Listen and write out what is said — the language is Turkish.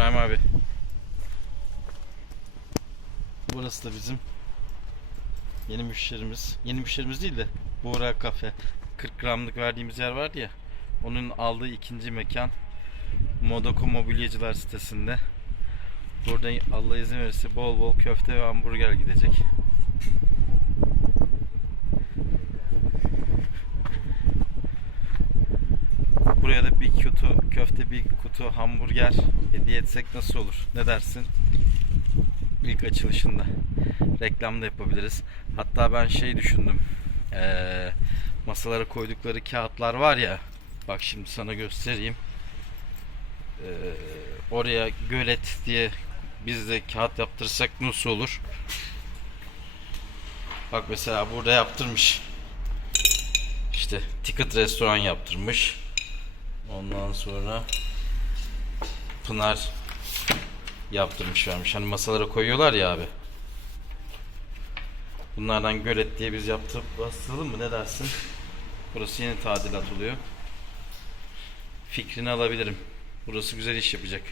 İbrahim abi. Burası da bizim yeni müşterimiz. Yeni müşterimiz değil de Buğra Kafe. 40 gramlık verdiğimiz yer vardı ya. Onun aldığı ikinci mekan Modoko Mobilyacılar sitesinde. Burada Allah izin verirse bol bol köfte ve hamburger gidecek. Buraya da bir kutu köfte, bir kutu hamburger hediye etsek nasıl olur? Ne dersin? İlk açılışında. Reklam da yapabiliriz. Hatta ben şey düşündüm. Ee, masalara koydukları kağıtlar var ya. Bak şimdi sana göstereyim. Ee, oraya gölet diye biz de kağıt yaptırsak nasıl olur? Bak mesela burada yaptırmış. İşte ticket restoran yaptırmış. Ondan sonra Pınar yaptırmış vermiş. Hani masalara koyuyorlar ya abi. Bunlardan gölet diye biz yaptırıp bastıralım mı ne dersin? Burası yeni tadilat oluyor. Fikrini alabilirim. Burası güzel iş yapacak.